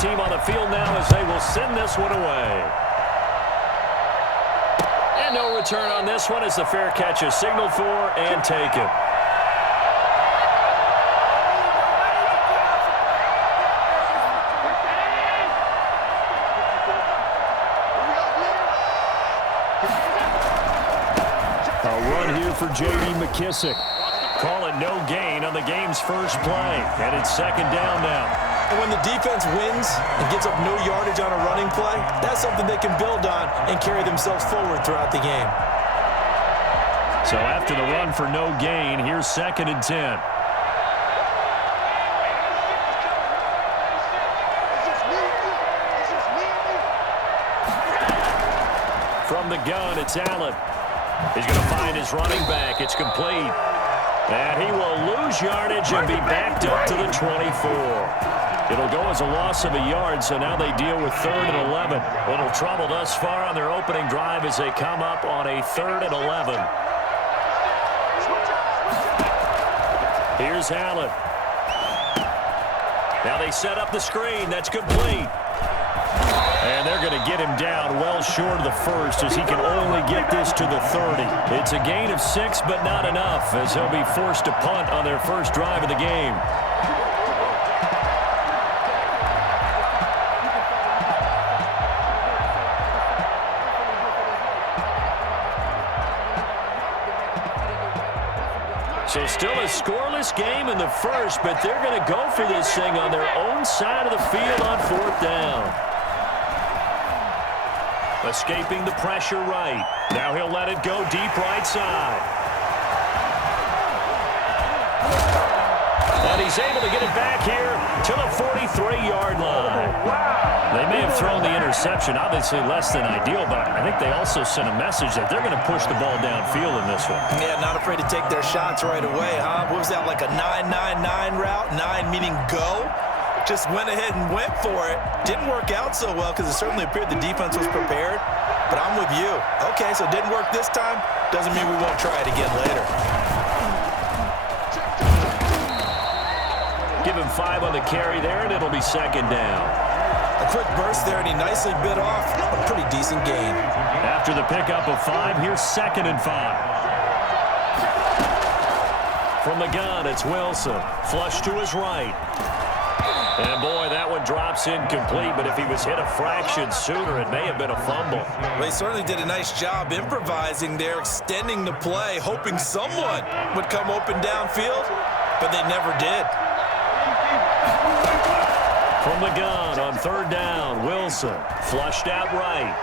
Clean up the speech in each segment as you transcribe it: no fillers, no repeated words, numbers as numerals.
team on the field now as they will send this one away. And no return on this one as the fair catch is signaled for and taken. A run here for J.D. McKissick. Call it no gain on the game's first play. And it's second down now. And when the defense wins and gives up no yardage on a running play, that's something they can build on and carry themselves forward throughout the game. So after the run for no gain, here's 2nd and 10. From the gun, it's Allen. He's going to find his running back. It's complete. And he will lose yardage and be backed up to the 24. It'll go as a loss of a yard, so now they deal with 3rd and 11. Little trouble thus far on their opening drive as they come up on a 3rd and 11. Here's Allen. Now they set up the screen. That's complete. And they're going to get him down well short of the first as he can only get this to the 30. It's a gain of 6, but not enough as he'll be forced to punt on their first drive of the game. So still a scoreless game in the first, but they're going to go for this thing on their own side of the field on 4th down. Escaping the pressure right. Now he'll let it go deep right side. And he's able to get it back here to the 43-yard line. They may have thrown the interception, obviously less than ideal, but I think they also sent a message that they're going to push the ball downfield in this one. Yeah, not afraid to take their shots right away, huh? What was that, like a 9-9-9 route? 9 meaning go? Just went ahead and went for it. Didn't work out so well because it certainly appeared the defense was prepared. But I'm with you. Okay, so it didn't work this time. Doesn't mean we won't try it again later. Give him 5 on the carry there, and it'll be 2nd down. A quick burst there, and he nicely bit off a pretty decent gain. After the pickup of 5, here's 2nd and 5. From the gun, it's Wilson. Flush to his right. And, boy, that one drops incomplete, but if he was hit a fraction sooner, it may have been a fumble. Well, he certainly did a nice job improvising there, extending the play, hoping someone would come open downfield, but they never did. From the gun on 3rd down, Wilson flushed out right.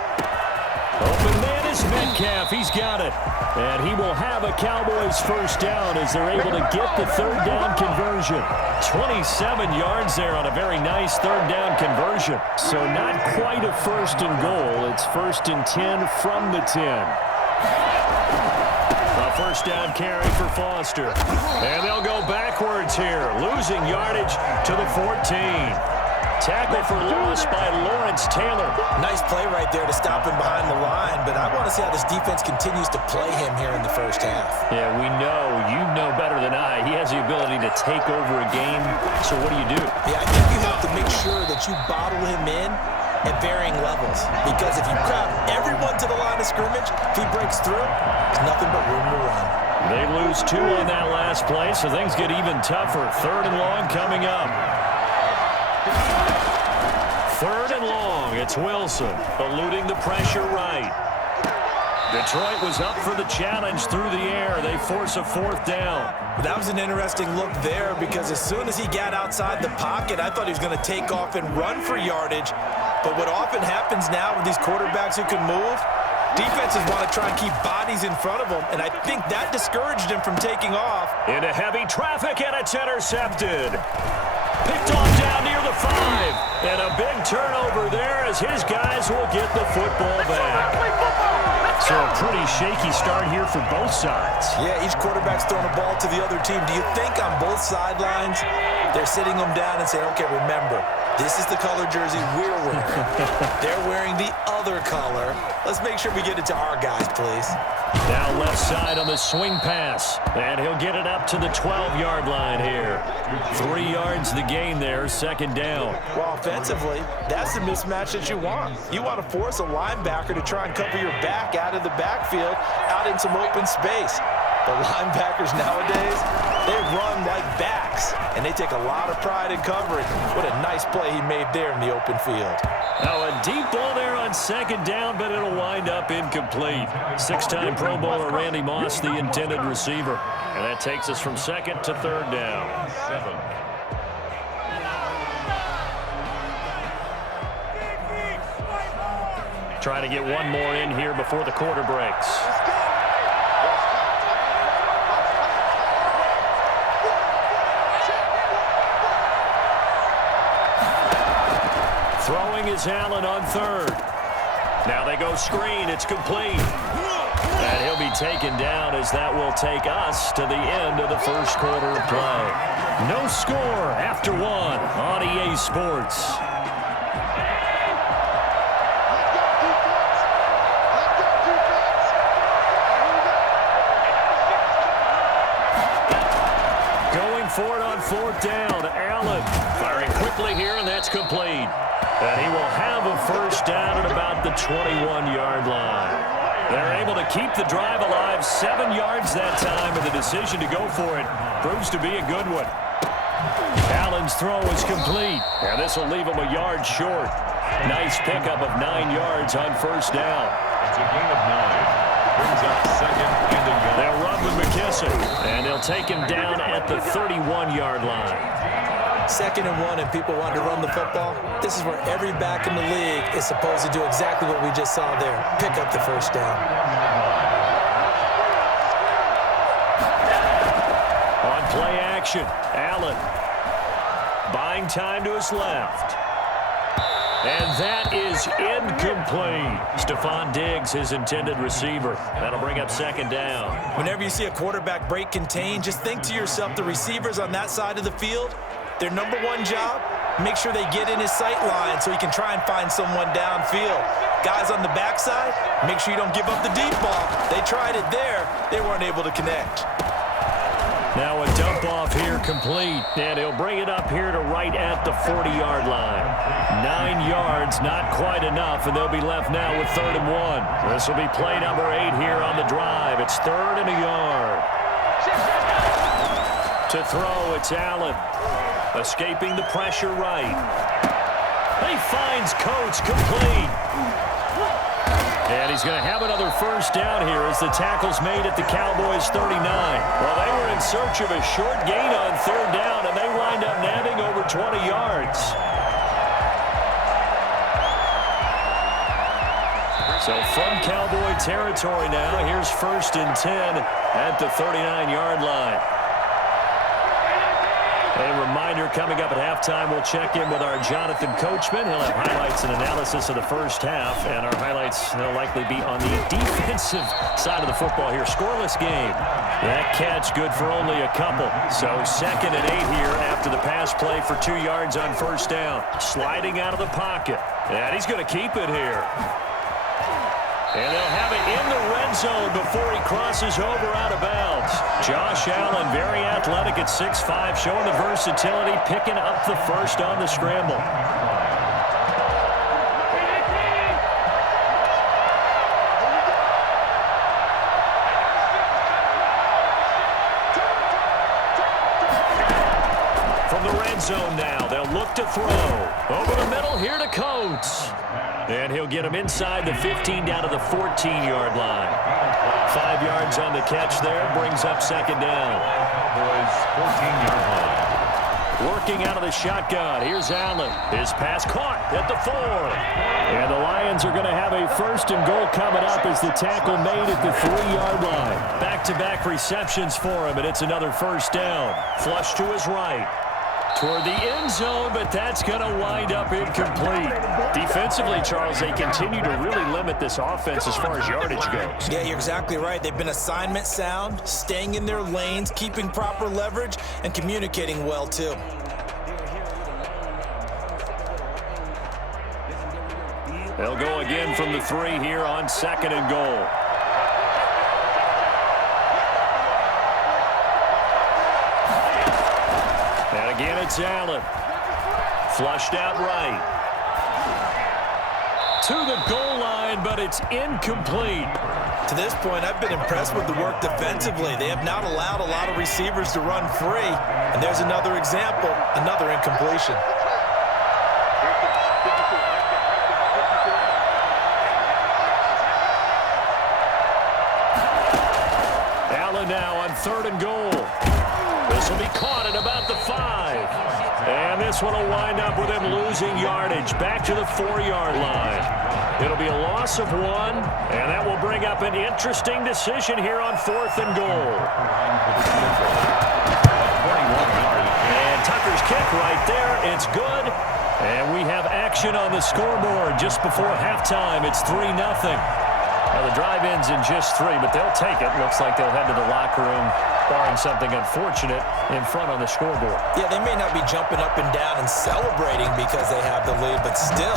Open man is Metcalf. He's got it. And he will have a Cowboys first down as they're able to get the 3rd down conversion. 27 yards there on a very nice 3rd down conversion. So not quite a 1st and goal. It's 1st and 10 from the 10. A first down carry for Foster. And they'll go backwards here, losing yardage to the 14. Tackle for loss by Lawrence Taylor. Nice play right there to stop him behind the line, but I want to see how this defense continues to play him here in the first half. Yeah, we know. You know better than I. He has the ability to take over a game, so what do you do? Yeah, I think you have to make sure that you bottle him in at varying levels, because if you crowd everyone to the line of scrimmage, if he breaks through, there's nothing but room to run. They lose 2 on that last play, so things get even tougher. 3rd and long coming up. 3rd and long, it's Wilson, eluding the pressure right. Detroit was up for the challenge through the air. They force a 4th down. That was an interesting look there because as soon as he got outside the pocket, I thought he was going to take off and run for yardage. But what often happens now with these quarterbacks who can move, defenses want to try and keep bodies in front of them, and I think that discouraged him from taking off. Into heavy traffic, and it's intercepted. Picked off down near the 5. And a big turnover there as his guys will get the football back. So a pretty shaky start here for both sides. Yeah, each quarterback's throwing a ball to the other team. Do you think on both sidelines they're sitting them down and saying, okay, remember, this is the color jersey we're wearing. They're wearing the other color. Let's make sure we get it to our guys, please. Now left side on the swing pass. And he'll get it up to the 12-yard line here. 3 yards the gain there, second down. Well, offensively, that's the mismatch that you want. You want to force a linebacker to try and cover your back out of the backfield, out in some open space. The linebackers nowadays, they run like backs, and they take a lot of pride in covering. What a nice play he made there in the open field. Now a deep ball there on second down, but it'll wind up incomplete. 6-time Pro Bowler Randy Moss, the intended receiver. And that takes us from second to third down. 7. Trying to get one more in here before the quarter breaks. Throwing is Allen on third. Now they go screen. It's complete. And he'll be taken down as that will take us to the end of the first quarter of play. No score after 1 on EA Sports. Going for it on fourth down. Allen firing quickly here, and that's complete. And he will have a first down at about the 21-yard line. They're able to keep the drive alive, 7 yards that time, and the decision to go for it proves to be a good one. Allen's throw is complete, and this will leave him a yard short. Nice pickup of 9 yards on first down. It's a gain of 9. Brings up second and a goal. They'll run with McKissick, and they'll take him down at the 31-yard line. 2nd and 1 and people want to run the football. This is where every back in the league is supposed to do exactly what we just saw there. Pick up the first down. On play action, Allen buying time to his left. And that is incomplete. Stephon Diggs, his intended receiver. That'll bring up second down. Whenever you see a quarterback break contain, just think to yourself, the receivers on that side of the field, their number one job, make sure they get in his sight line so he can try and find someone downfield. Guys on the backside, make sure you don't give up the deep ball. They tried it there. They weren't able to connect. Now a dump off here complete, and he'll bring it up here to right at the 40-yard line. 9 yards, not quite enough, and they'll be left now with 3rd and 1. This will be play number 8 here on the drive. It's 3rd and a yard. To throw, it's Allen. Escaping the pressure right. He finds Coates complete. And he's going to have another first down here as the tackle's made at the Cowboys' 39. Well, they were in search of a short gain on 3rd down, and they wind up nabbing over 20 yards. So from Cowboy territory now, here's 1st and 10 at the 39-yard line. A reminder, coming up at halftime, we'll check in with our Jonathan Coachman. He'll have highlights and analysis of the first half, and our highlights will likely be on the defensive side of the football here. Scoreless game. That catch good for only a couple. So 2nd and 8 here after the pass play for 2 yards on first down. Sliding out of the pocket. And he's going to keep it here. And they'll have it in the red zone before he crosses over out of bounds. Josh Allen, very athletic at 6'5", showing the versatility, picking up the first on the scramble. From the red zone now, they'll look to throw. Over the middle, here to Coates. And he'll get him inside the 15 down to the 14-yard line. 5 yards on the catch there, brings up second down. Boys, 14-yard line. Working out of the shotgun, here's Allen. His pass caught at the 4. And the Lions are going to have a 1st and goal coming up as the tackle made at the 3-yard line. Back-to-back receptions for him, and it's another first down. Flush to his right. Toward the end zone, but that's going to wind up incomplete. Defensively, Charles, they continue to really limit this offense as far as yardage goes. Yeah, you're exactly right. They've been assignment sound, staying in their lanes, keeping proper leverage, and communicating well, too. They'll go again from the 3 here on 2nd and goal. It's Allen. Flushed out right. To the goal line, but it's incomplete. To this point, I've been impressed with the work defensively. They have not allowed a lot of receivers to run free. And there's another example, another incompletion. Allen now on 3rd and goal. This will be caught at about the 5. And this one will wind up with him losing yardage back to the 4-yard line. It'll be a loss of 1, and that will bring up an interesting decision here on 4th and goal. And Tucker's kick right there. It's good. And we have action on the scoreboard just before halftime. It's 3-0. Now the drive ends in just 3, but they'll take it. Looks like they'll head to the locker room, barring something unfortunate in front on the scoreboard. Yeah, they may not be jumping up and down and celebrating because they have the lead, but still,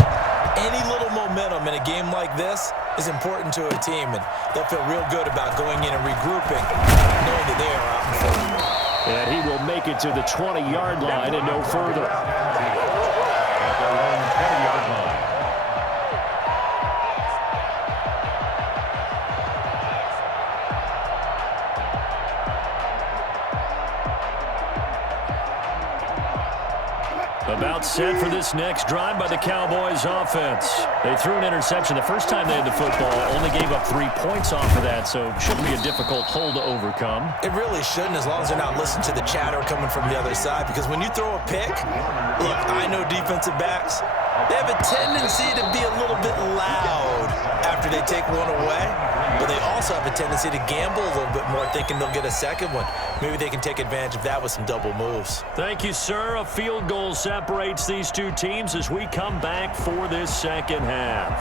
any little momentum in a game like this is important to a team, and they'll feel real good about going in and regrouping, knowing that they are out in front. And he will make it to the 20-yard line and no further. At their own 10-yard line. About set for this next drive by the Cowboys offense. They threw an interception the first time they had the football, only gave up 3 points off of that, so it shouldn't be a difficult hole to overcome. It really shouldn't, as long as they're not listening to the chatter coming from the other side, because when you throw a pick, look, I know defensive backs, they have a tendency to be a little bit loud after they take one away, but they also have a tendency to gamble a little bit more, thinking they'll get a second one. Maybe they can take advantage of that with some double moves. Thank you, sir. A field goal separates these two teams as we come back for this second half.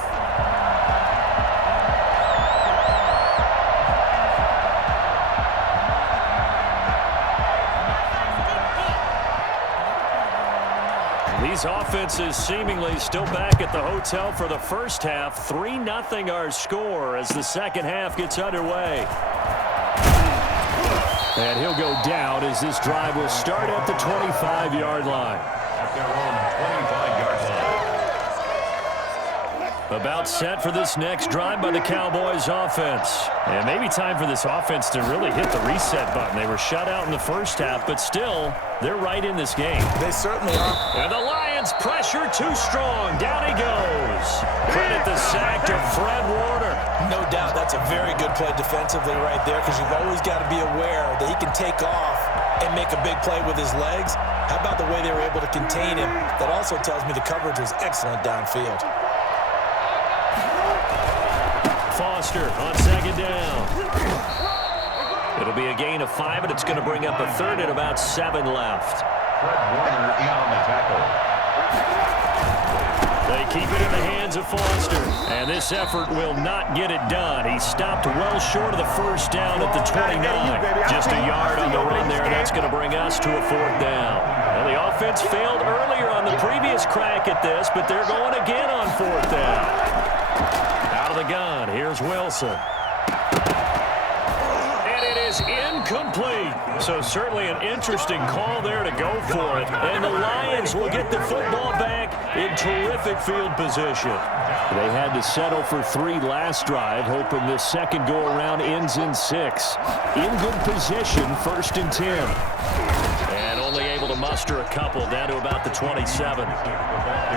These offenses seemingly still back at the hotel for the first half. 3-0 our score as the second half gets underway. And he'll go down as this drive will start at the 25-yard line. At their own 25-yard line. About set for this next drive by the Cowboys offense. And maybe time for this offense to really hit the reset button. They were shut out in the first half, but still, they're right in this game. They certainly are. And the Lions pressure too strong. Down he goes. Credit the sack to Fred Warner. No doubt that's a very good play defensively right there, because you've always got to be aware that he can take off and make a big play with his legs. How about the way they were able to contain him? That also tells me the coverage was excellent downfield. Foster on second down. It'll be a gain of 5, and it's going to bring up a third and about 7 left. Fred Warner in on the tackle. They keep it in the hands of Foster, and this effort will not get it done. He stopped well short of the first down at the 29. Just a yard on the run there, and that's going to bring us to a 4th down. Now, the offense failed earlier on the previous crack at this, but they're going again on 4th down. Out of the gun, here's Wilson. And it is incomplete. So certainly an interesting call there to go for it. And the Lions will get the football back in terrific field position. They had to settle for 3 last drive, hoping this second go-around ends in 6. In good position, 1st and 10. And only able to muster a couple down to about the 27.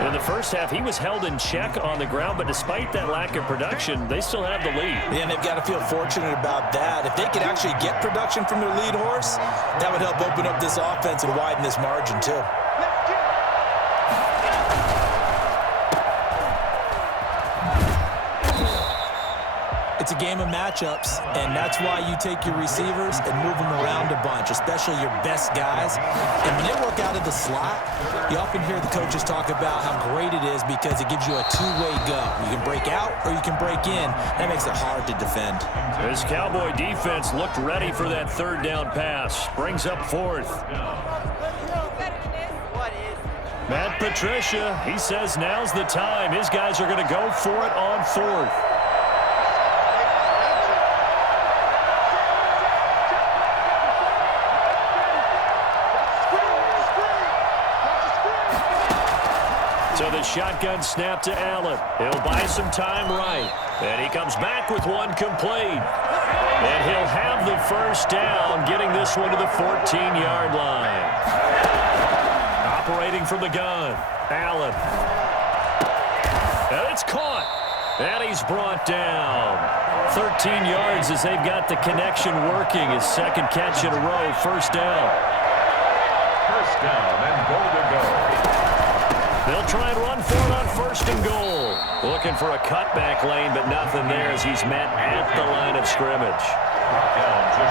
In the first half, he was held in check on the ground, but despite that lack of production, they still have the lead. Yeah, and they've got to feel fortunate about that. If they could actually get production from their lead horse, that would help open up this offense and widen this margin too. It's a game of matchups, and that's why you take your receivers and move them around a bunch, especially your best guys. And when they work out of the slot, you often hear the coaches talk about how great it is because it gives you a two-way go. You can break out or you can break in. That makes it hard to defend. This Cowboy defense looked ready for that 3rd down pass. Brings up 4th. Matt Patricia, he says now's the time. His guys are going to go for it on 4th. the shotgun snap to Allen. He'll buy some time right. And he comes back with one complete. And he'll have the first down, getting this one to the 14-yard line. Operating from the gun, Allen. And it's caught. And he's brought down. 13 yards as they've got the connection working. His second catch in a row, first down. First down and goal to go. They'll try and run for it on first and goal. Looking for a cutback lane, but nothing there as he's met at the line of scrimmage.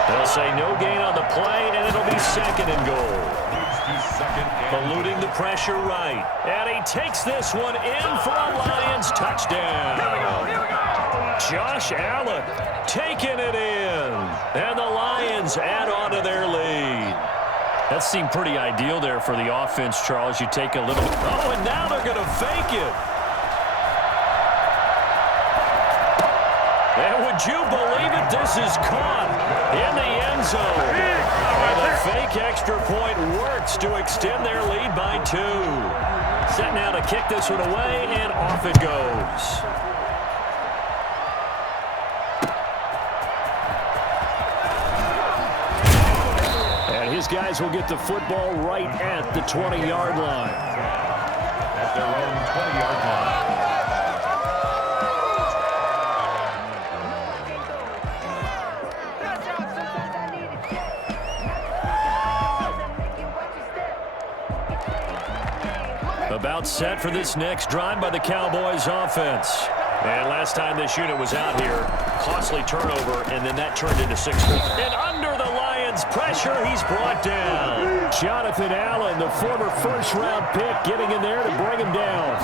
They'll say no gain on the play, and it'll be second and goal. Eluding the pressure right. And he takes this one in for a Lions touchdown. Josh Allen taking it in. And the Lions add on to their lead. That seemed pretty ideal there for the offense, Charles. You take a little... Oh, and now they're going to fake it. And would you believe it? This is caught in the end zone. And the fake extra point works to extend their lead by 2. Set now to kick this one away, and off it goes. His guys will get the football right at the 20-yard line. At their own 20-yard line. About set for this next drive by the Cowboys offense. And last time this unit was out here, costly turnover, and then that turned into 6 points. And under the Lions' pressure, he's brought down. Jonathan Allen, the former first-round pick, getting in there to bring him down.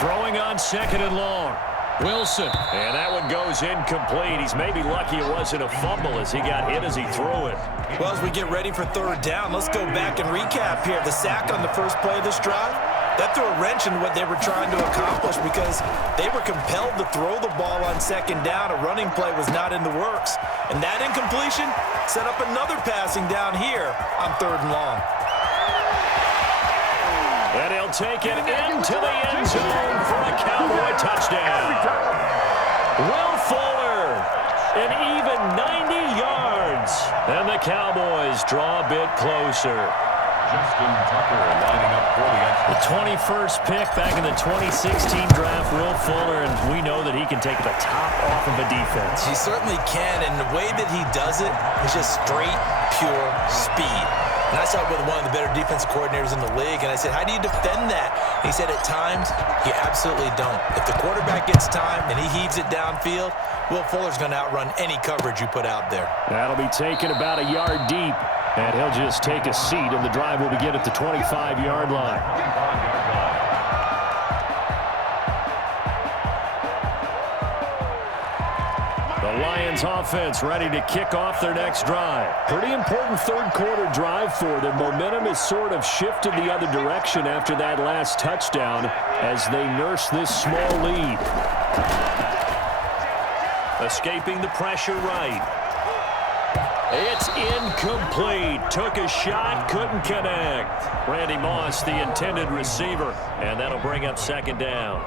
Throwing on second and long. Wilson, and that one goes incomplete. He's maybe lucky it wasn't a fumble as he got hit as he threw it. Well, as we get ready for third down, let's go back and recap here. The sack on the first play of this drive, that threw a wrench in what they were trying to accomplish because they were compelled to throw the ball on second down. A running play was not in the works. And that incompletion set up another passing down here on third and long. And he'll take it into the end zone for a Cowboy touchdown. Will Fuller, an even 90 yards. And the Cowboys draw a bit closer. Justin Tucker lining up for the extra. The 21st pick back in the 2016 draft, Will Fuller, and we know that he can take the top off of a defense. He certainly can, and the way that he does it is just straight, pure speed. And I saw it with one of the better defensive coordinators in the league, and I said, how do you defend that? And he said, at times, you absolutely don't. If the quarterback gets time and he heaves it downfield, Will Fuller's going to outrun any coverage you put out there. That'll be taken about a yard deep. And he'll just take a seat, and the drive will begin at the 25-yard line. The Lions offense ready to kick off their next drive. Pretty important third-quarter drive for them. Momentum has sort of shifted the other direction after that last touchdown as they nurse this small lead. Escaping the pressure right. It's incomplete. Took a shot, couldn't connect. Randy Moss, the intended receiver, and that'll bring up second down.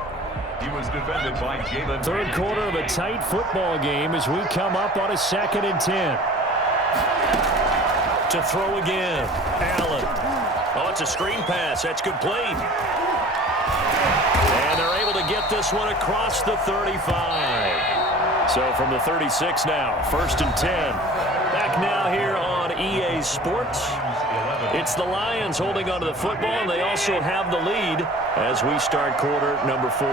He was defended by Jalen. Third quarter of a tight football game as we come up on a 2nd and 10. To throw again, Allen. Oh, it's a screen pass. That's complete. And they're able to get this one across the 35. So from the 36 now, 1st and 10. Back now here on EA Sports. It's the Lions holding onto the football, and they also have the lead as we start quarter number 4.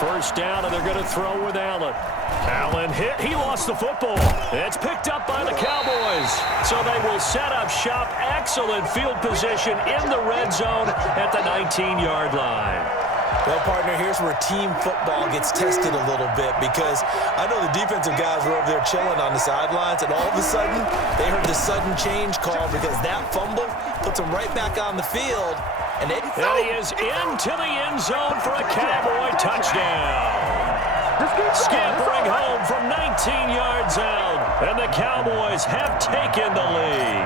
First down, and they're going to throw with Allen. Allen hit. He lost the football. It's picked up by the Cowboys. So they will set up shop. Excellent field position in the red zone at the 19-yard line. Well, partner, here's where team football gets tested a little bit because I know the defensive guys were over there chilling on the sidelines, and all of a sudden, they heard the sudden change call because that fumble puts them right back on the field. And he is into the end zone for a Cowboy touchdown. Scampering home from 19 yards out. And the Cowboys have taken the lead.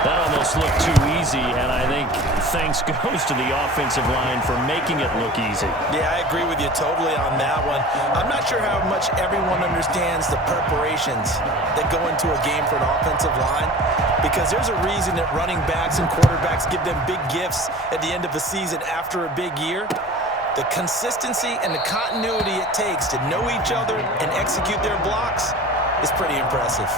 That almost looked too easy, and I think thanks goes to the offensive line for making it look easy. Yeah, I agree with you totally on that one. I'm not sure how much everyone understands the preparations that go into a game for an offensive line, because there's a reason that running backs and quarterbacks give them big gifts at the end of the season after a big year. The consistency and the continuity it takes to know each other and execute their blocks is pretty impressive.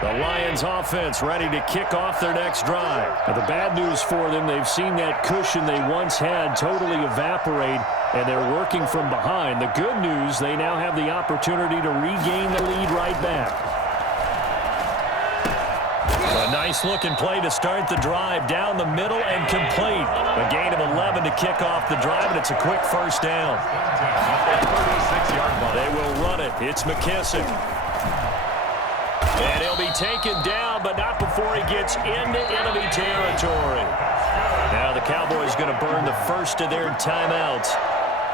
The Lions offense ready to kick off their next drive. Now, the bad news for them, they've seen that cushion they once had totally evaporate, and they're working from behind. The good news, they now have the opportunity to regain the lead right back. A nice-looking play to start the drive down the middle and complete. A gain of 11 to kick off the drive, and it's a quick first down. They will run it. It's McKissick. And he'll be taken down, but not before he gets into enemy territory. Now the Cowboys going to burn the first of their timeouts.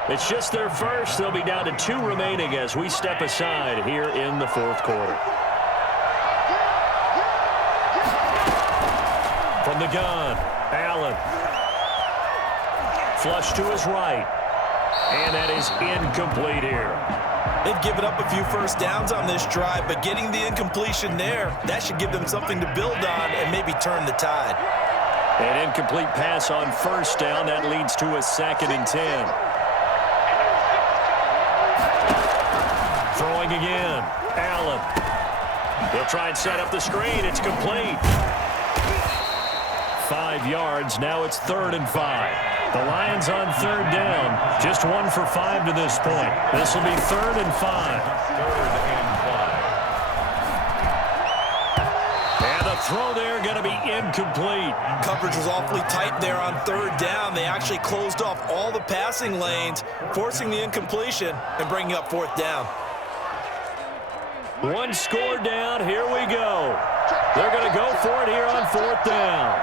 It's just their first. They'll be down to 2 remaining as we step aside here in the fourth quarter. From the gun, Allen. Flush to his right. And that is incomplete here. They've given up a few first downs on this drive, but getting the incompletion there, that should give them something to build on and maybe turn the tide. An incomplete pass on first down. That leads to a 2nd and 10. Throwing again. Allen. He'll try and set up the screen. It's complete. 5 yards. Now it's 3rd and 5. The Lions on 3rd down. Just 1 for 5 to this point. This will be 3rd and 5. And the throw there going to be incomplete. Coverage was awfully tight there on 3rd down. They actually closed off all the passing lanes, forcing the incompletion and bringing up 4th down. 1 score down. Here we go. They're going to go for it here on 4th down.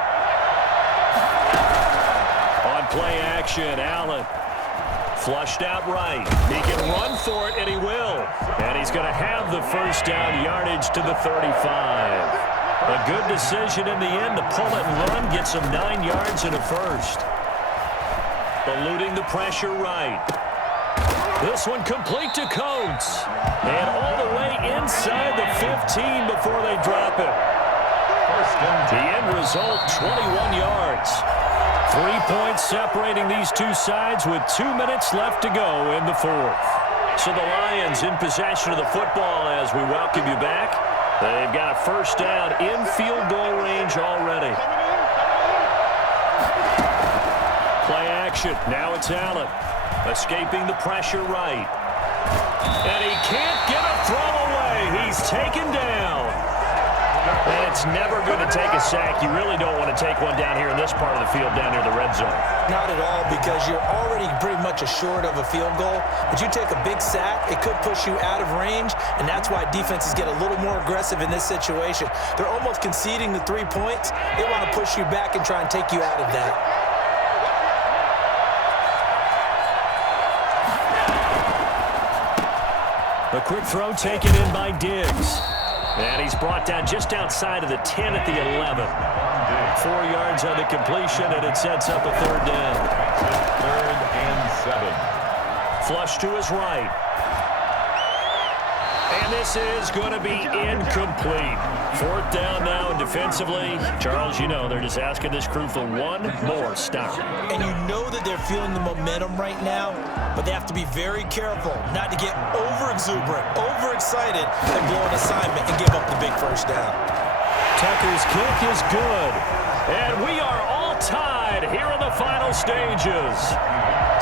On play action, Allen flushed out right. He can run for it, and he will. And he's going to have the first down yardage to the 35. A good decision in the end to pull it and run, get some 9 yards and a first. Eluding the pressure right. This one complete to Coates. And all the way inside the 15 before they drop it. The end result, 21 yards. 3 points separating these two sides with 2 minutes left to go in the fourth. So the Lions in possession of the football as we welcome you back. They've got a first down in field goal range already. Play action. Now it's Allen. Escaping the pressure right. And he can't get a throw away. He's taken down. And it's never going to take a sack. You really don't want to take one down here in this part of the field, down near the red zone. Not at all, because you're already pretty much assured of a field goal. But you take a big sack, it could push you out of range, and that's why defenses get a little more aggressive in this situation. They're almost conceding the 3 points. They want to push you back and try and take you out of that. A quick throw taken in by Diggs. And he's brought down just outside of the 10 at the 11. 4 yards on the completion, and it sets up a 3rd down. 3rd and 7. Flush to his right. And this is going to be incomplete. 4th down now, and defensively, Charles, you know, they're just asking this crew for one more stop. And you know that they're feeling the momentum right now, but they have to be very careful not to get over-exuberant, overexcited, and blow an assignment and give up the big first down. Tucker's kick is good. And we are all tied here in the final stages.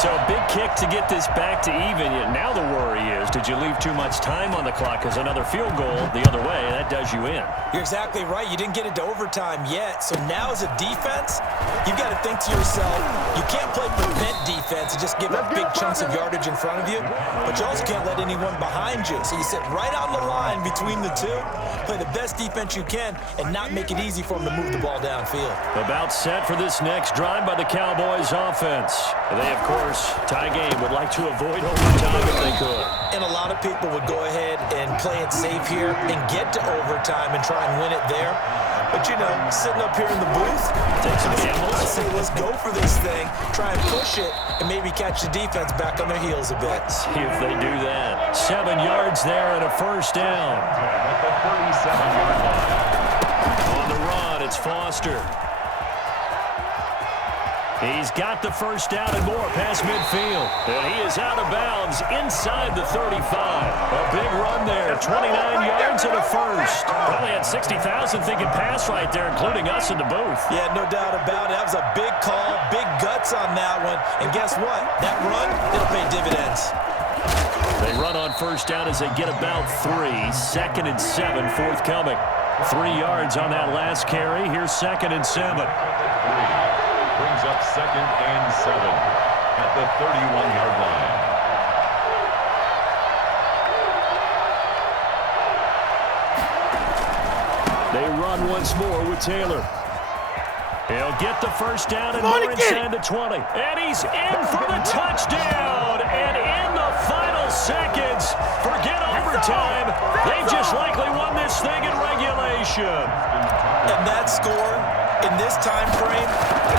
So a big kick to get this back to even. Yet now the worry is, did you leave too much time on the clock? Because another field goal the other way, that does you in. You're exactly right. You didn't get it to overtime yet. So now as a defense, you've got to think to yourself, you can't play prevent defense and just give up big chunks of yardage in front of you, but you also can't let anyone behind you. So you sit right on the line between the two, play the best defense you can, and not make it easy for them to move the ball downfield. About set for this next drive by the Cowboys offense. They, of course, tie game, would like to avoid overtime if they could. And a lot of people would go ahead and play it safe here and get to overtime and try and win it there. But, you know, sitting up here in the booth, take some gambles. I say let's go for this thing, try and push it, and maybe catch the defense back on their heels a bit. See if they do that. 7 yards there and a first down. At the 37-yard line. On the run, it's Foster. He's got the first down and more past midfield. And he is out of bounds inside the 35. A big run there, 29 yards and a first. Probably had 60,000 thinking pass right there, including us in the booth. Yeah, no doubt about it. That was a big call, big guts on that one. And guess what? That run, it'll pay dividends. They run on first down as they get about 3. 2nd and 7 forthcoming. 3 yards on that last carry. Here's 2nd and 7. Brings up 2nd and 7 at the 31-yard line. They run once more with Taylor. He'll get the first down and more inside the 20. And he's in for the touchdown. And in the final seconds, forget overtime. They've just likely won this thing in regulation. And that score in this time frame,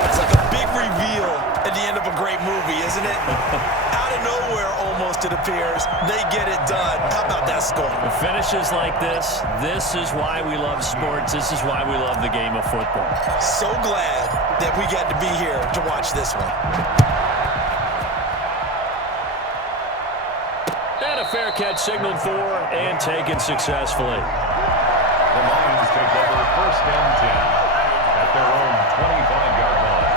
it's like a big reveal at the end of a great movie, isn't it? Out of nowhere, almost, it appears, they get it done. How about that score? Finishes like this is why we love sports. This is why we love the game of football. So glad that we got to be here to watch this one. And a fair catch signaled for and taken successfully. The Lions take over 1st and 10 at their own 25-yard line.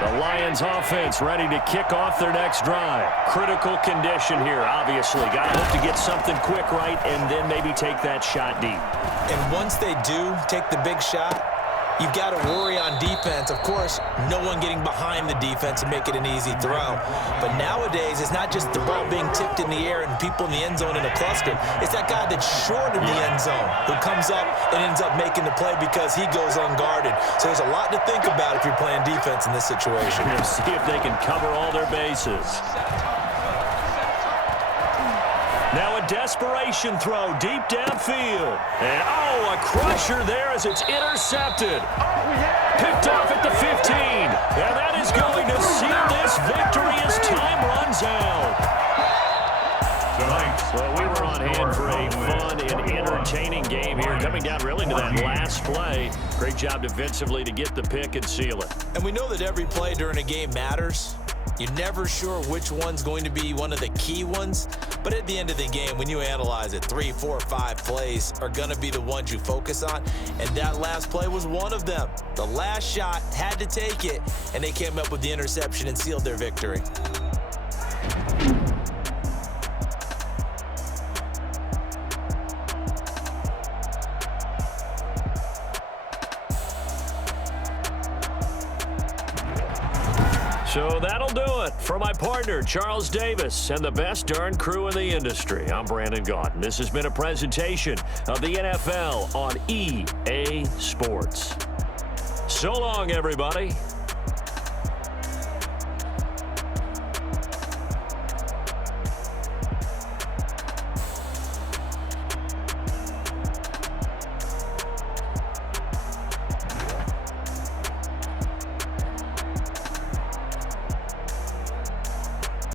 The Lions offense ready to kick off their next drive. Critical condition here, obviously. Got to hope to get something quick right and then maybe take that shot deep. And once they do take the big shot, you've got to worry on defense. Of course, no one getting behind the defense and make it an easy throw. But nowadays, it's not just the ball being tipped in the air and people in the end zone in a cluster. It's that guy that's short in the end zone who comes up and ends up making the play because he goes unguarded. So there's a lot to think about if you're playing defense in this situation. We'll see if they can cover all their bases. Now a desperation throw deep downfield. And, oh, a crusher there as it's intercepted. Picked off at the 15. And that is going to seal this victory as time runs out. Well, we were on hand for a fun and entertaining game here. Coming down really to that last play. Great job defensively to get the pick and seal it. And we know that every play during a game matters. You're never sure which one's going to be one of the key ones. But at the end of the game, when you analyze it, 3, 4, 5 plays are going to be the ones you focus on. And that last play was one of them. The last shot had to take it, and they came up with the interception and sealed their victory. So that'll do it for my partner, Charles Davis, and the best darn crew in the industry. I'm Brandon Gaudin. This has been a presentation of the NFL on EA Sports. So long, everybody.